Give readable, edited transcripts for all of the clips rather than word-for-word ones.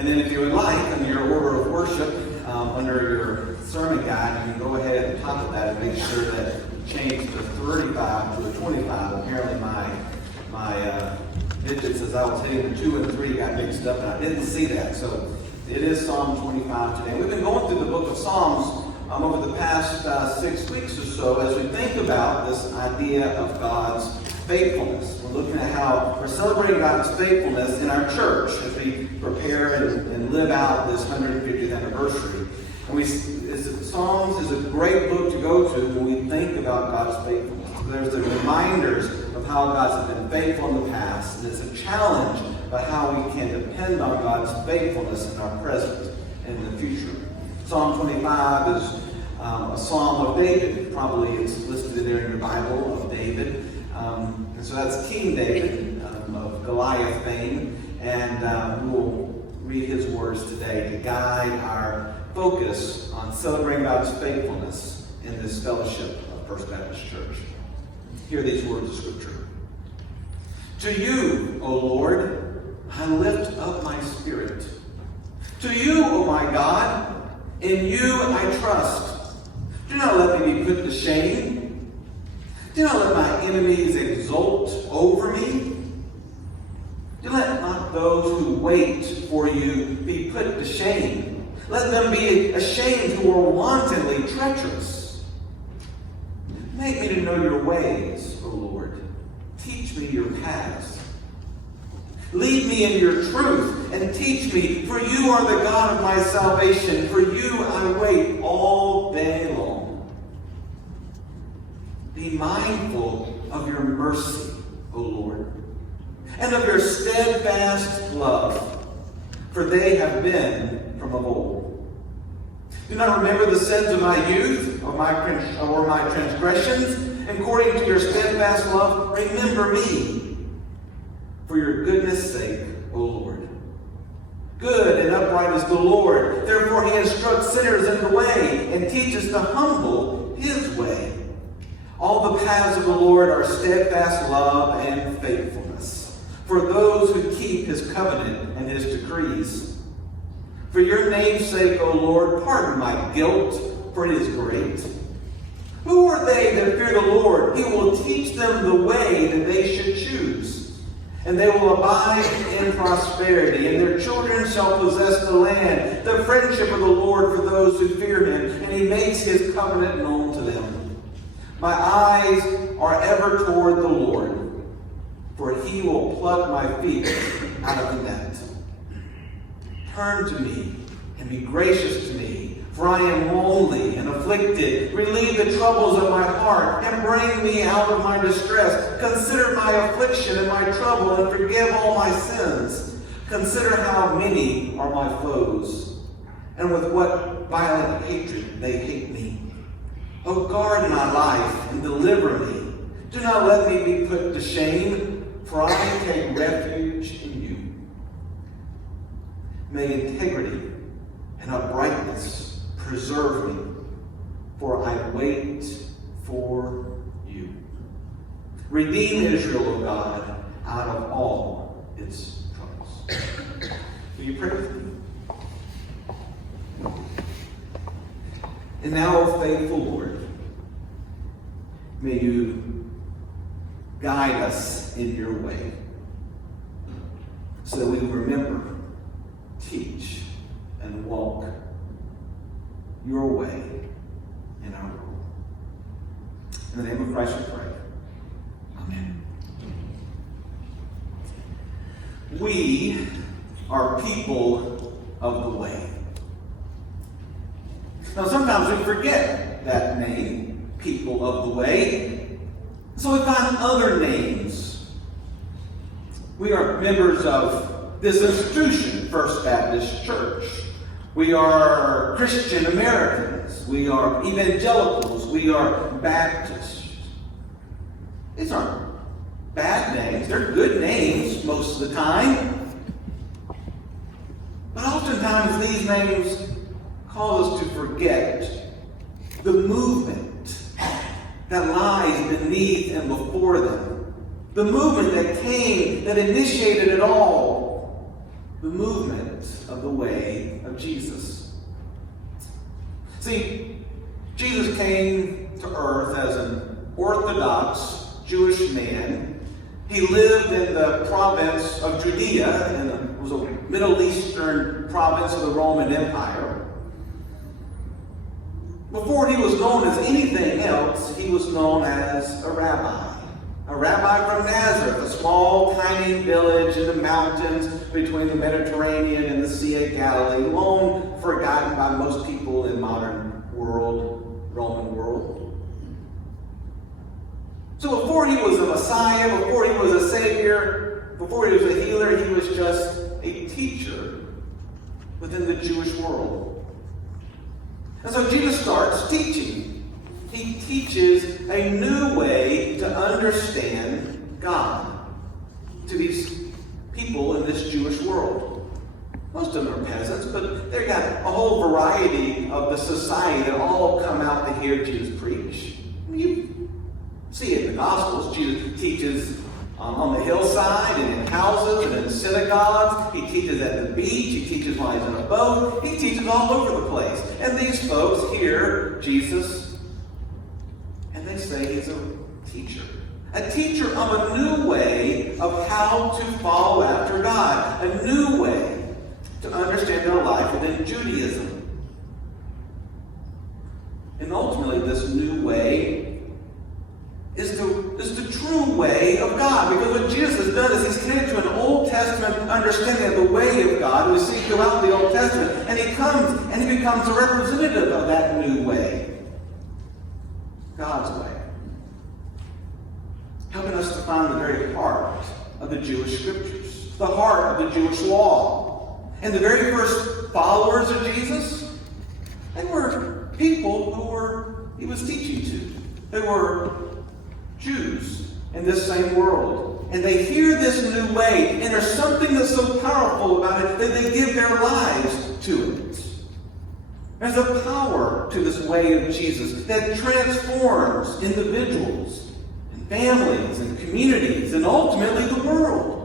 And then if you would like, on your order of worship, under your sermon guide, you can go ahead at the top of that and make sure that you change the 35 to a 25. Apparently my digits as I was hitting the 2 and 3 got mixed up, and I didn't see that. So it is Psalm 25 today. We've been going through the book of Psalms over the past 6 weeks or so as we think about this idea of God's faithfulness. We're looking at how we're celebrating God's faithfulness in our church as we prepare and live out this 150th anniversary. And Psalms is a great book to go to when we think about God's faithfulness. There's the reminders of how God has been faithful in the past, and it's a challenge about how we can depend on God's faithfulness in our present and in the future. Psalm 25 is a psalm of David. Probably it's listed there in your Bible, of David. And so that's King David of Goliath fame. And we'll read his words today to guide our focus on celebrating God's faithfulness in this fellowship of First Baptist Church. Hear these words of Scripture. To you, O Lord, I lift up my spirit. To you, O my God, in you I trust. Do not let me be put to shame. Do not let my enemies exult over me. Do let not those who wait for you be put to shame. Let them be ashamed who are wantonly treacherous. Make me to know your ways, O Lord. Teach me your paths. Lead me in your truth and teach me, for you are the God of my salvation. For you I wait all day long. Be mindful of your mercy, O Lord, and of your steadfast love, for they have been from of old. Do not remember the sins of my youth or my transgressions. According to your steadfast love, remember me. For your goodness' sake, O Lord. Good and upright is the Lord. Therefore he instructs sinners in the way and teaches the humble his way. All the paths of the Lord are steadfast love and faithfulness for those who keep his covenant and his decrees. For your name's sake, O Lord, pardon my guilt, for it is great. Who are they that fear the Lord? He will teach them the way that they should choose. And they will abide in prosperity, and their children shall possess the land. The friendship of the Lord for those who fear him, and he makes his covenant known to them. My eyes are ever toward the Lord, for he will pluck my feet out of the net. Turn to me and be gracious to me, for I am lonely and afflicted. Relieve the troubles of my heart and bring me out of my distress. Consider my affliction and my trouble and forgive all my sins. Consider how many are my foes and with what violent hatred they hate me. O guard my life and deliver me. Do not let me be put to shame, for I take refuge in you. May integrity and uprightness preserve me, for I wait for you. Redeem Israel, O God, out of all its troubles. Will you pray with me? And now, O faithful Lord, may you guide us in your way, so that we remember, teach, and walk your way in our world. In the name of Christ we pray. Amen. We are people of the way. Now sometimes we forget that name, people of the way, so we find other names. We are members of this institution, First Baptist Church. We are Christian Americans. We are evangelicals. We are Baptists. These aren't bad names. They're good names most of the time. But oftentimes these names cause us to forget the movement that lies beneath and before them. The movement that came, that initiated it all. the movement of the way of Jesus. See, Jesus came to earth as an Orthodox Jewish man. He lived in the province of Judea, and it was a Middle Eastern province of the Roman Empire. Before he was known as anything else, he was known as a rabbi. A rabbi from Nazareth, a small, tiny village in the mountains between the Mediterranean and the Sea of Galilee, long forgotten by most people in modern Roman world. So before he was a Messiah, before he was a Savior, before he was a healer, he was just a teacher within the Jewish world. And so Jesus starts teaching. He teaches a new way to understand God to these people in this Jewish world. Most of them are peasants, but they've got a whole variety of the society that all come out to hear Jesus preach. You see it in the Gospels. Jesus teaches on the hillside and in houses and in synagogues. He teaches at the beach. He teaches while he's on a boat. He teaches all over the place. And these folks hear Jesus, and they say he's a teacher. A teacher of a new way of how to follow after God. A new way to understand their life within Judaism. And ultimately, this new way is the true way of God. Because what Jesus has done is he's connected to an Old Testament understanding of the way of God we see throughout the Old Testament. And he comes and he becomes a representative of that new way. God's way. Helping us to find the very heart of the Jewish scriptures. The heart of the Jewish law. And the very first followers of Jesus, they were people he was teaching to. They were Jews in this same world. And they hear this new way, and there's something that's so powerful about it that they give their lives to it. There's a power to this way of Jesus that transforms individuals and families and communities and ultimately the world.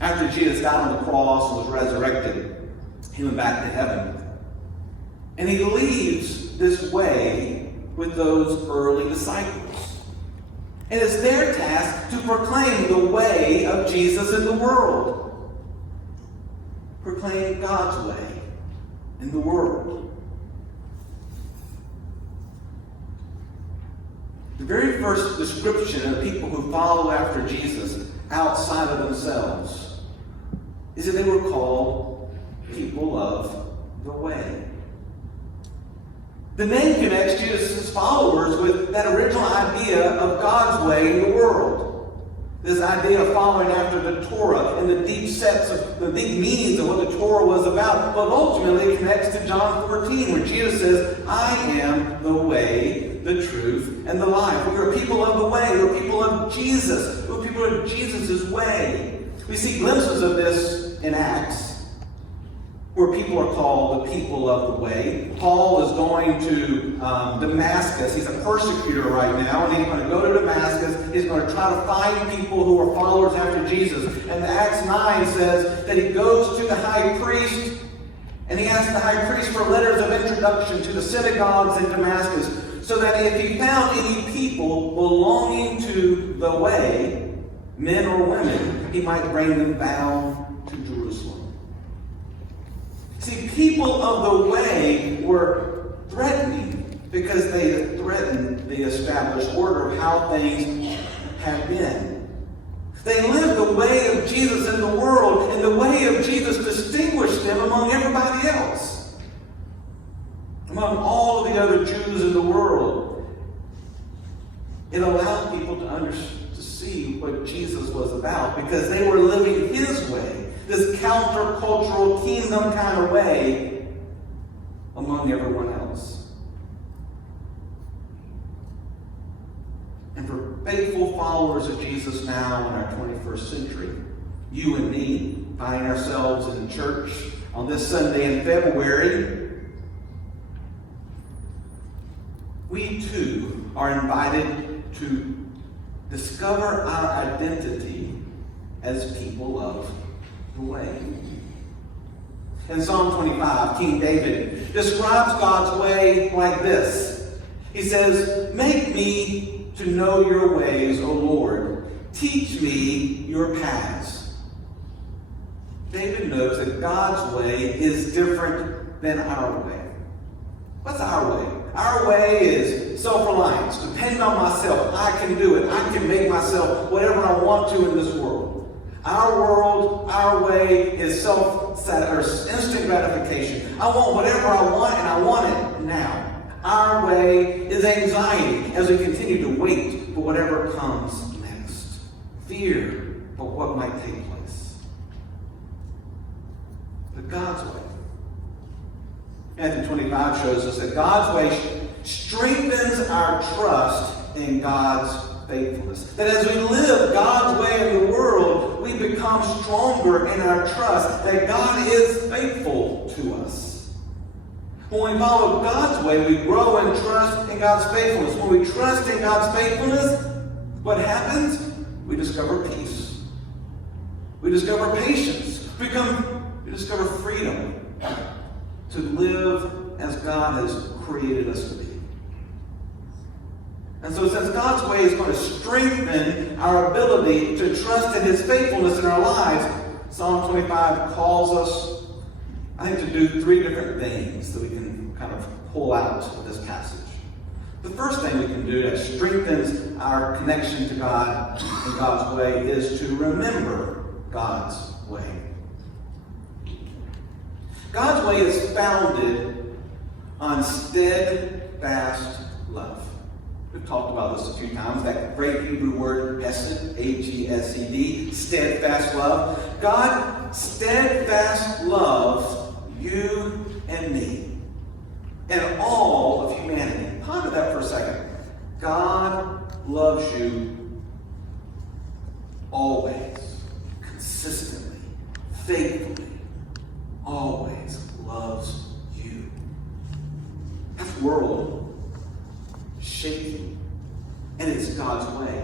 After Jesus died on the cross and was resurrected, he went back to heaven. And he leaves this way with those early disciples. And it's their task to proclaim the way of Jesus in the world. Proclaim God's way in the world. The very first description of people who follow after Jesus outside of themselves is that they were called people of the way. The name connects Jesus' followers with that original idea of God's way in the world. This idea of following after the Torah and the deep meanings of what the Torah was about. But ultimately it connects to John 14, where Jesus says, I am the way, the truth, and the life. We are people of the way. We are people of Jesus. We are people of Jesus' way. We see glimpses of this in Acts, where people are called the people of the way. Paul is going to Damascus. He's a persecutor right now, and he's going to go to Damascus. He's going to try to find people who are followers after Jesus. And Acts 9 says that he goes to the high priest, and he asks the high priest for letters of introduction to the synagogues in Damascus, so that if he found any people belonging to the way, men or women, he might bring them down to Jerusalem. See, people of the way were threatening because they threatened the established order of how things have been. They lived the way of Jesus in the world, and the way of Jesus distinguished them among everybody else, among all of the other Jews in the world. It allowed people to see what Jesus was about because they were living his way. This countercultural kingdom kind of way among everyone else. And for faithful followers of Jesus now in our 21st century, you and me, finding ourselves in church on this Sunday in February, we too are invited to discover our identity as people of the way. In Psalm 25, King David describes God's way like this. He says, "Make me to know your ways, O Lord. Teach me your paths." David knows that God's way is different than our way. What's our way? Our way is self-reliance. Depend on myself. I can do it. I can make myself whatever I want to in this world. Our world, our way is instant gratification. I want whatever I want, and I want it now. Our way is anxiety as we continue to wait for whatever comes next. Fear for what might take place. But God's way. Matthew 25 shows us that God's way strengthens our trust in God's faithfulness. That as we live God's way in the world, we become stronger in our trust that God is faithful to us. When we follow God's way, we grow in trust in God's faithfulness. When we trust in God's faithfulness, what happens? We discover peace. We discover patience. We discover freedom to live as God has created us to be. And so since God's way is going to strengthen our ability to trust in His faithfulness in our lives, Psalm 25 calls us, I think, to do three different things that we can kind of pull out of this passage. The first thing we can do that strengthens our connection to God in God's way is to remember God's way. God's way is founded on steadfast love. We've talked about this a few times, that great Hebrew word, hesed, H-E-S-E-D, steadfast love. God steadfast loves you and me and all of humanity. Ponder that for a second. God loves you always, consistently, faithfully, always loves you. That's world shaking, and it's God's way.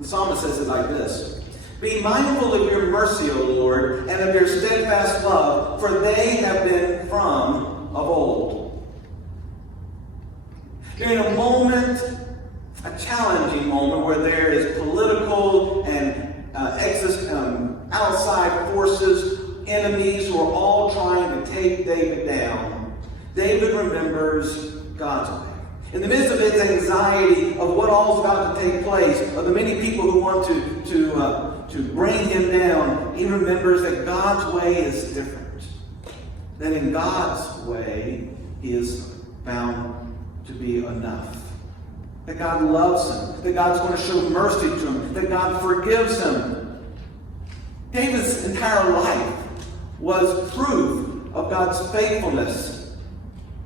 The psalmist says it like this: "Be mindful of your mercy, O Lord, and of your steadfast love, for they have been from of old." During a moment, a challenging moment where there is political and outside forces, enemies who are all trying to take David down, David remembers God's way. In the midst of his anxiety of what all is about to take place, of the many people who want to bring him down, he remembers that God's way is different. That in God's way, he is found to be enough. That God loves him. That God's going to show mercy to him. That God forgives him. David's entire life was proof of God's faithfulness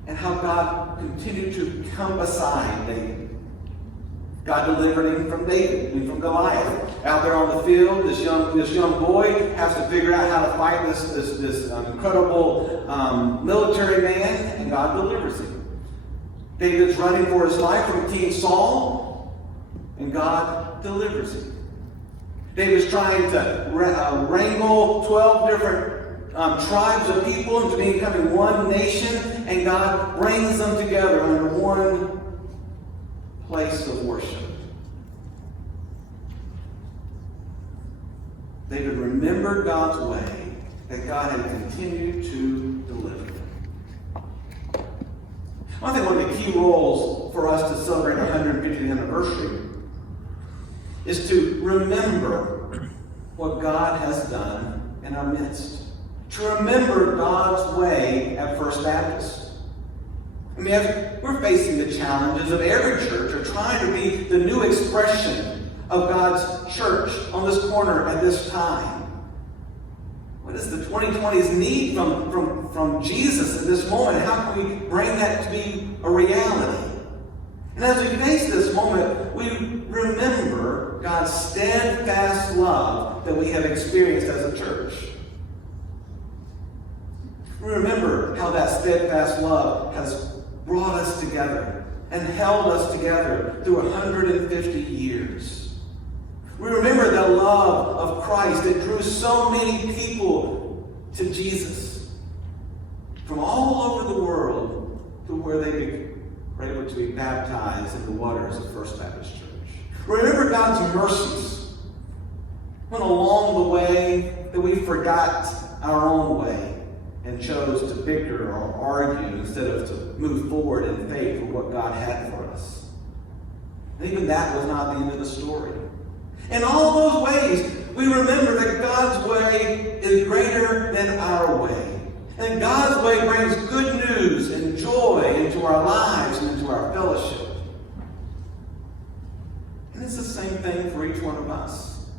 and how God continued to come beside David. God delivered him from from Goliath. Out there on the field, this young boy has to figure out how to fight this incredible military man, and God delivers him. David's running for his life from King Saul, and God delivers him. David's trying to wrangle 12 different tribes of people into becoming one nation, and God brings them together under one place of worship. David remembered God's way, that God had continued to deliver them. I think one of the key roles for us to celebrate our 150th anniversary is to remember what God has done in our midst. To remember God's way at First Baptist. I mean, we're facing the challenges of every church, or trying to be the new expression of God's church on this corner at this time. What is the 2020s need from Jesus in this moment? How can we bring that to be a reality? And as we face this moment, we remember God's steadfast love that we have experienced as a church. Remember how that steadfast love has brought us together and held us together through 150 years. We remember the love of Christ that drew so many people to Jesus from all over the world to where they were able to be baptized in the waters of First Baptist Church. Remember God's mercies when along the way that we forgot our own way and chose to bicker or argue instead of to move forward in faith for what God had for us. And even that was not the end of the story. In all those ways, we remember that God's way is greater than our way. And God's way brings good news and joy into our lives and into our fellowship. And it's the same thing for each one of us.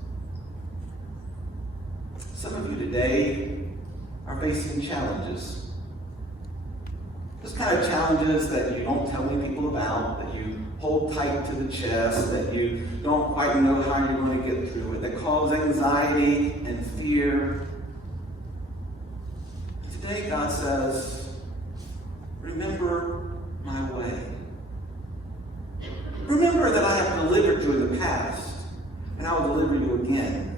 Some of you today are facing challenges. Those kind of challenges that you don't tell any people about, that you hold tight to the chest, that you don't quite know how you're going to get through it, that cause anxiety and fear. Today God says, remember my way. Remember that I have delivered you in the past, and I will deliver you again.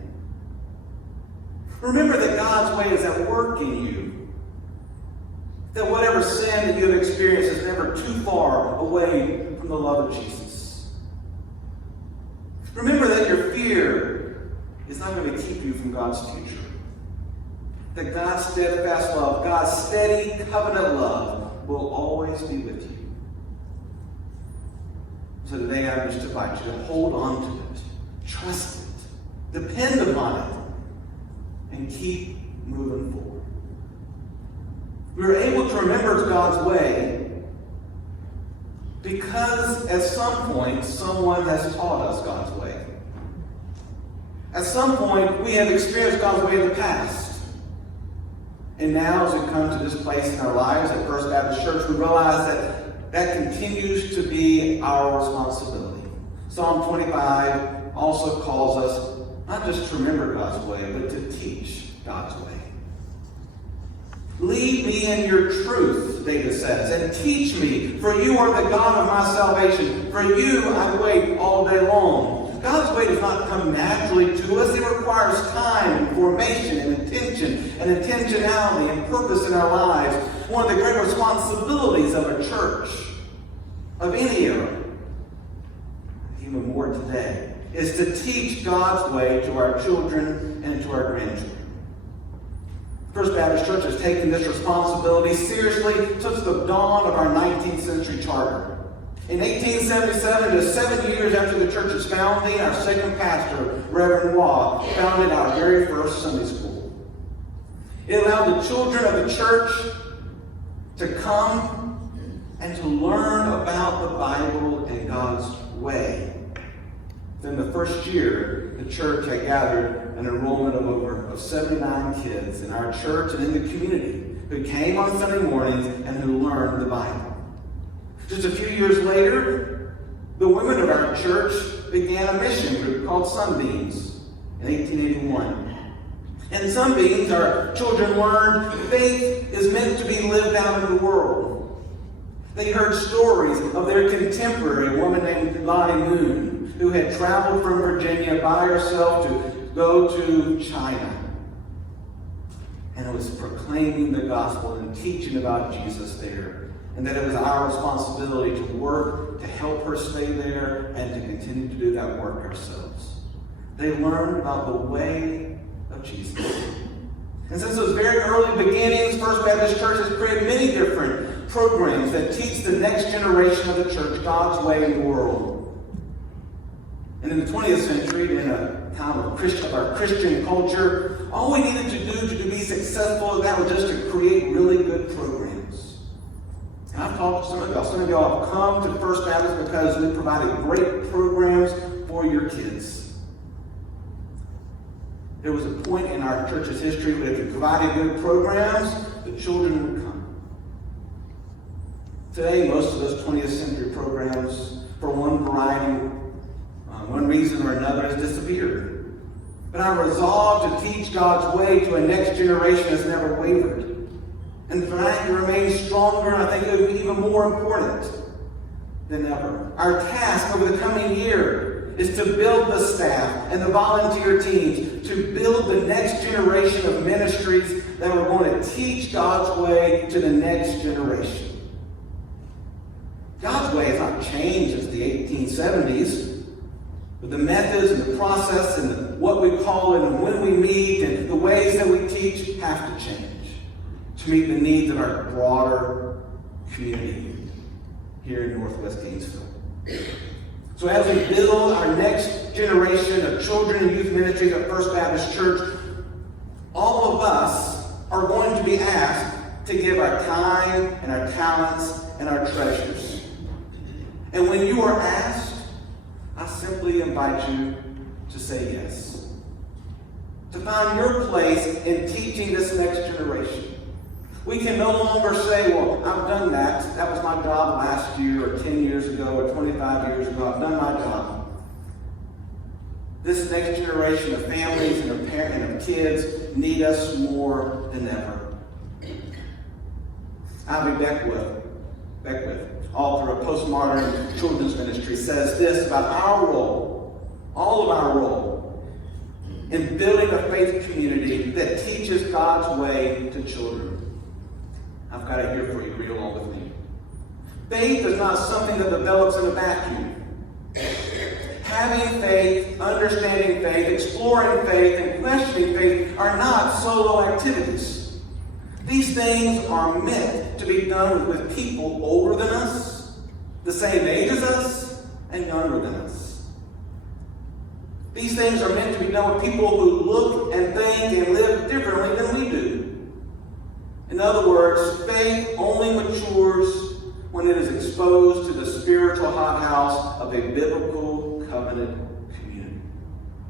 Remember that God's way is at work in you. That whatever sin that you have experienced is never too far away from the love of Jesus. Remember that your fear is not going to keep you from God's future. That God's steadfast love, God's steady covenant love will always be with you. So today I just invite you to hold on to it, trust it, depend upon it, and keep moving forward. We are able to remember God's way because at some point someone has taught us God's way. At some point we have experienced God's way in the past. And now as we come to this place in our lives at First Baptist Church, we realize that continues to be our responsibility. Psalm 25 also calls us not just to remember God's way, but to teach God's way. Lead me in your truth, David says, and teach me, for you are the God of my salvation. For you I wait all day long. God's way does not come naturally to us. It requires time and formation and attention and intentionality and purpose in our lives. One of the great responsibilities of a church, of any era, even more today, is to teach God's way to our children and to our grandchildren. First Baptist Church has taken this responsibility seriously since the dawn of our 19th century charter. In 1877, just 7 years after the church's founding, our second pastor, Reverend Waugh, founded our very first Sunday school. It allowed the children of the church to come and to learn about the Bible and God's way. In the first year, the church had gathered an enrollment of 79 kids in our church and in the community who came on Sunday mornings and who learned the Bible. Just a few years later, the women of our church began a mission group called Sunbeams in 1881. In Sunbeams, our children learned faith is meant to be lived out in the world. They heard stories of their contemporary, a woman named Lottie Moon, who had traveled from Virginia by herself to go to China. And it was proclaiming the gospel and teaching about Jesus there. And that it was our responsibility to work to help her stay there and to continue to do that work ourselves. They learned about the way of Jesus. And since those very early beginnings, First Baptist Church has created many different programs that teach the next generation of the church God's way in the world. And in the 20th century, in a time of our Christian culture, all we needed to do to be successful in that was just to create really good programs. And I've talked to some of y'all. Some of y'all have come to First Baptist because we provided great programs for your kids. There was a point in our church's history where if you provided good programs, the children would come. Today, most of those 20th century programs, for one variety, one reason or another, has disappeared. But our resolve to teach God's way to a next generation has never wavered. And for that to remain stronger, I think it would be even more important than ever. Our task over the coming year is to build the staff and the volunteer teams, to build the next generation of ministries that are going to teach God's way to the next generation. God's way has not changed since the 1870s, but the methods and the process and what we call it and when we meet and the ways that we teach have to change to meet the needs of our broader community here in Northwest Gainesville. So as we build our next generation of children and youth ministries at First Baptist Church, all of us are going to be asked to give our time and our talents and our treasures. And when you are asked, I simply invite you to say yes. To find your place in teaching this next generation. We can no longer say, well, I've done that. That was my job last year or 10 years ago or 25 years ago. I've done my job. This next generation of families and of parents and of kids need us more than ever. Ivy Beckwith, author of Postmodern Children's Ministry, says this about our role, all of our role, in building a faith community that teaches God's way to children. I've got it here for you. Read along with me. Faith is not something that develops in a vacuum. Having faith, understanding faith, exploring faith, and questioning faith are not solo activities. These things are meant to be done with people older than us, the same age as us, and younger than us. These things are meant to be done with people who look and think and live differently than we do. In other words, faith only matures when it is exposed to the spiritual hothouse of a biblical covenant community.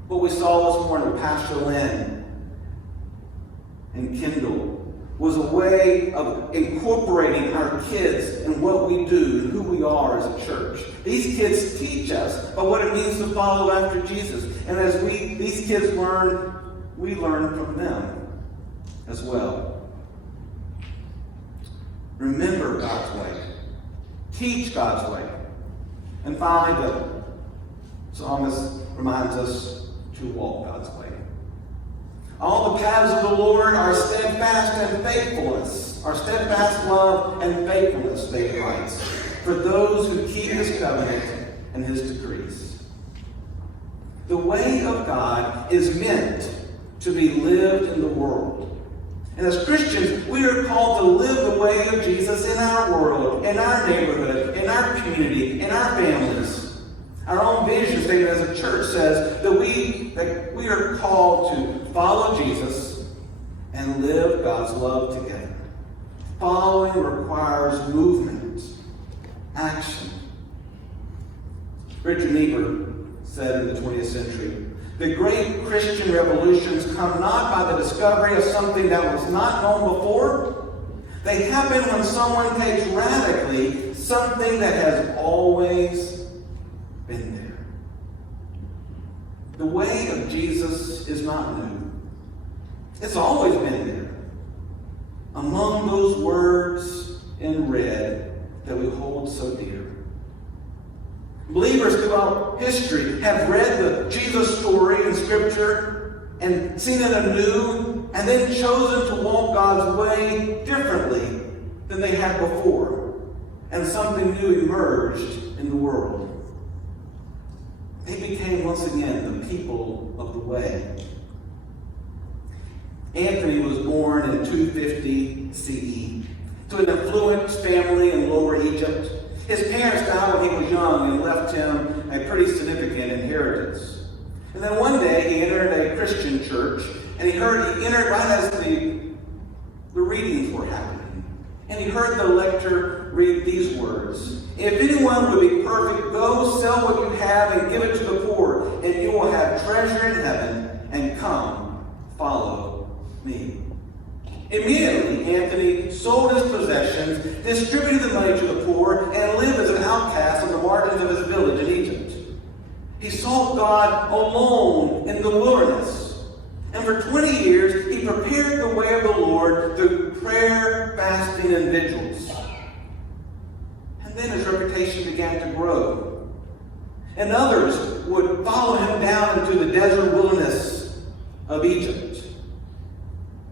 What we saw this morning with Pastor Lynn and Kendall was a way of incorporating our kids in what we do and who we are as a church. These kids teach us about what it means to follow after Jesus. And as these kids learn, we learn from them as well. Remember God's way. Teach God's way. And finally, the psalmist reminds us to walk God's way. All the paths of the Lord are steadfast and faithfulness, are steadfast love and faithfulness, David writes, for those who keep his covenant and his decrees. The way of God is meant to be lived in the world. And as Christians, we are called to live the way of Jesus in our world, in our neighborhood, in our community, in our families. Our own vision statement as a church says that we are called to follow Jesus and live God's love together. Following requires movement, action. Richard Niebuhr said in the 20th century, the great Christian revolutions come not by the discovery of something that was not known before. They happen when someone takes radically something that has always been there. The way of Jesus is not new. It's always been there. Among those words in red that we hold so dear. Believers throughout history have read the Jesus story in Scripture and seen it anew and then chosen to walk God's way differently than they had before. And something new emerged in the world. They became once again the people of the way. Anthony was born in 250 CE to an affluent family in Lower Egypt. His parents died when he was young and left him a pretty significant inheritance. And then one day he entered a Christian church, and he entered right as the readings were happening. And he heard the lector read these words: if anyone would be perfect, go sell what you have and give it to the poor, and you will have treasure in heaven, and come, follow me. Immediately, Anthony sold his possessions, distributed the money to the poor, and lived as an outcast on the margins of his village in Egypt. He sought God alone in the wilderness. And for 20 years, he prepared the way of the Lord through prayer, fasting, and vigils. And then his reputation began to grow. And others would follow him down into the desert wilderness of Egypt.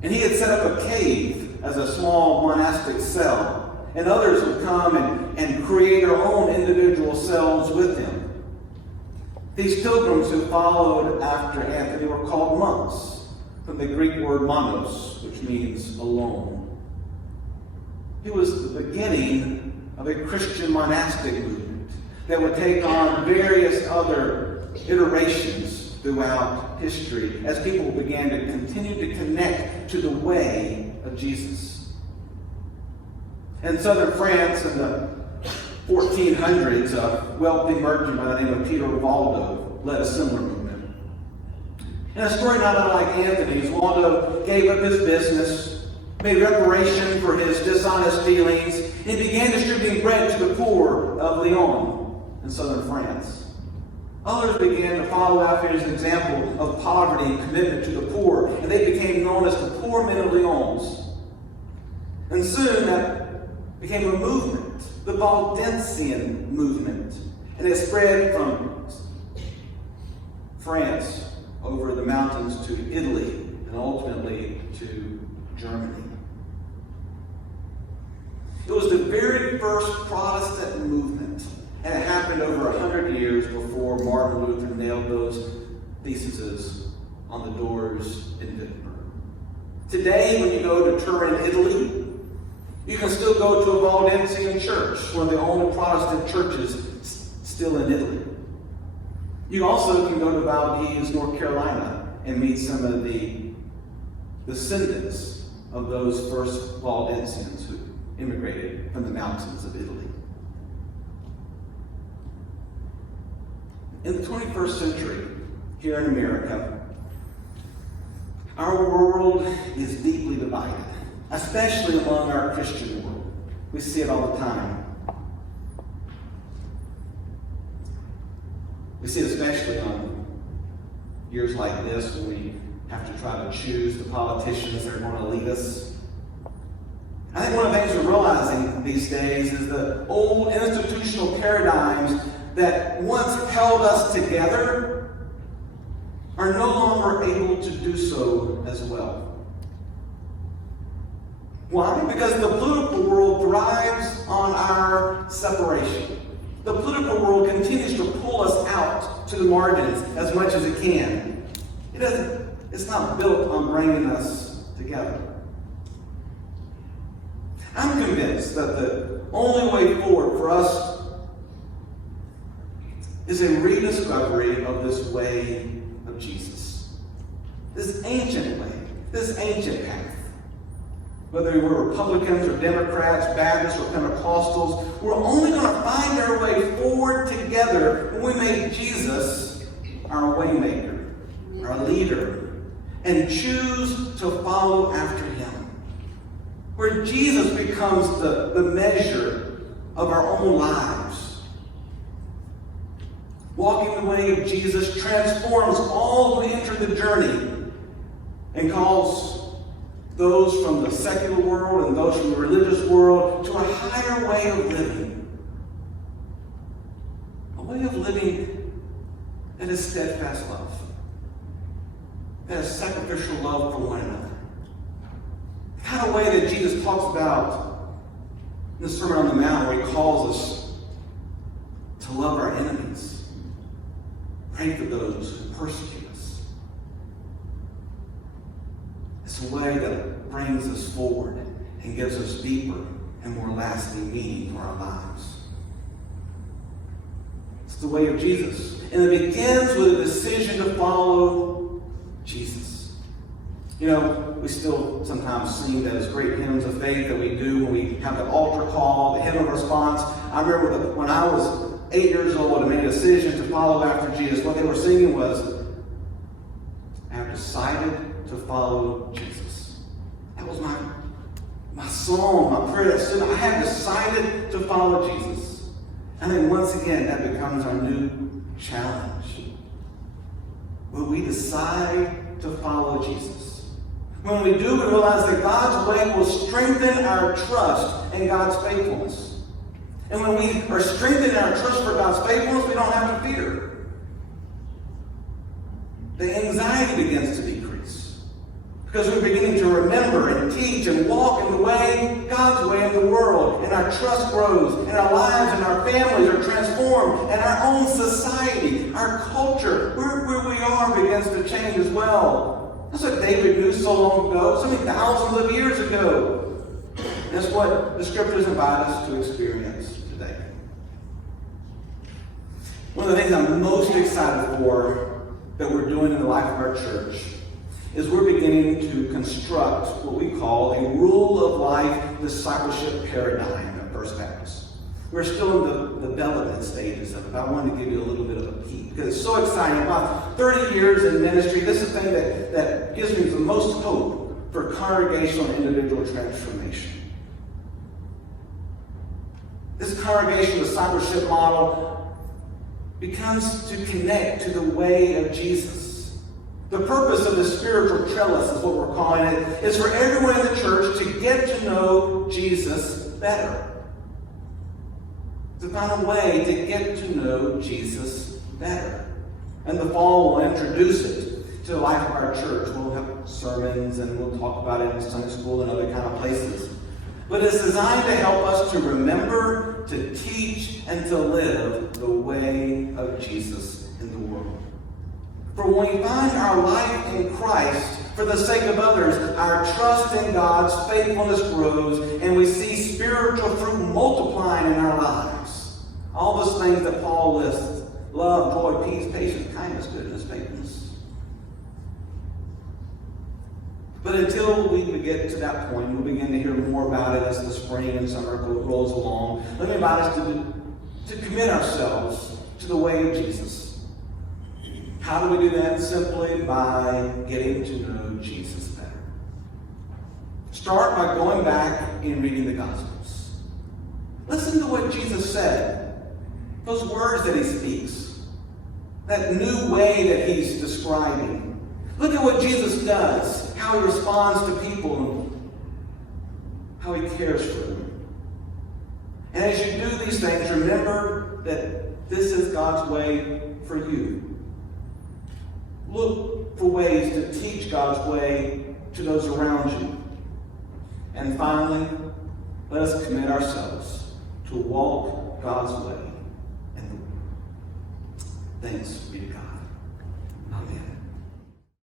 And he had set up a cave as a small monastic cell. And others would come and create their own individual cells with him. These pilgrims who followed after Anthony were called monks, from the Greek word monos, which means alone. It was the beginning of a Christian monastic movement that would take on various other iterations throughout history as people began to continue to connect to the way of Jesus. In southern France in the 1400s, a wealthy merchant by the name of Peter Waldo led a similar movement. In a story not unlike Anthony's, Waldo gave up his business, made reparation for his dishonest dealings, and began distributing bread to the poor of Lyon in southern France. Others began to follow after his example of poverty and commitment to the poor, and they became known as the Poor Men of Lyons. And soon that became a movement, the Waldensian movement, and it spread from France over the mountains to Italy and ultimately to Germany. It was the very first Protestant movement, and it happened over 100 years before Martin Luther nailed those theses on the doors in Wittenberg. Today, when you go to Turin, Italy, you can still go to a Waldensian church, one of the only Protestant churches still in Italy. You also can go to Valdez, North Carolina, and meet some of the descendants of those first Waldensians who immigrated from the mountains of Italy. In the 21st century, here in America, our world is deeply divided, especially among our Christian world. We see it all the time. We see it especially on years like this when we have to try to choose the politicians that are going to lead us. I think one of the things we're realizing these days is the old institutional paradigms that once held us together are no longer able to do so as well. Why? Because the political world thrives on our separation. The political world continues to pull us out to the margins as much as it can. It's not built on bringing us together. I'm convinced that the only way forward for us is a rediscovery of this way of Jesus. This ancient way, this ancient path. Whether we're Republicans or Democrats, Baptists or Pentecostals, we're only going to find our way forward together when we make Jesus our waymaker, our leader, and choose to follow after him. Where Jesus becomes the measure of our own lives. Walking the way of Jesus transforms all who enter the journey and calls those from the secular world and those from the religious world to a higher way of living. A way of living that is steadfast love. That is sacrificial love for one another. The kind of way that Jesus talks about in the Sermon on the Mount, where he calls us to love our enemies. Pray for those who persecute us. It's a way that brings us forward and gives us deeper and more lasting meaning for our lives. It's the way of Jesus. And it begins with a decision to follow Jesus. You know, we still sometimes sing those great hymns of faith that we do when we have the altar call, the hymn of response. I remember when I was 8 years old and made a decision to follow after Jesus, what they were singing was, I have decided to follow Jesus. That was my song, my prayer that stood. I have decided to follow Jesus. And then once again, that becomes our new challenge. Will we decide to follow Jesus? When we do, we realize that God's way will strengthen our trust in God's faithfulness. And when we are strengthened in our trust for God's faithfulness, we don't have to fear. The anxiety begins to decrease. Because we're beginning to remember and teach and walk in the way, God's way in the world. And our trust grows. And our lives and our families are transformed. And our own society, our culture, where we are begins to change as well. That's what David knew so long ago, so many thousands of years ago. And that's what the scriptures invite us to experience today. One of the things I'm most excited for that we're doing in the life of our church is we're beginning to construct what we call a rule of life discipleship paradigm at First Baptist. We're still in the development stages of it, but I wanted to give you a little bit of a peek because it's so exciting. About 30 years in ministry, this is the thing that gives me the most hope for congregational and individual transformation. This congregational discipleship model becomes to connect to the way of Jesus. The purpose of the spiritual trellis is what we're calling it, is for everyone in the church to get to know Jesus better. To find a way to get to know Jesus better. In the fall, we'll introduce it to the life of our church. We'll have sermons and we'll talk about it in Sunday school and other kind of places. But it's designed to help us to remember, to teach, and to live the way of Jesus in the world. For when we find our life in Christ for the sake of others, our trust in God's faithfulness grows, and we see spiritual fruit multiplying in our lives. All those things that Paul lists: love, joy, peace, patience, kindness, goodness, faithfulness. But until we get to that point, we'll begin to hear more about it as the spring and summer rolls along. Let me invite us to commit ourselves to the way of Jesus. How do we do that? Simply by getting to know Jesus better. Start by going back and reading the Gospels. Listen to what Jesus said. Those words that he speaks. That new way that he's describing. Look at what Jesus does, how he responds to people, and how he cares for them. And as you do these things, remember that this is God's way for you. Look for ways to teach God's way to those around you. And finally, let us commit ourselves to walk God's way in the world. Thanks be to God. Amen.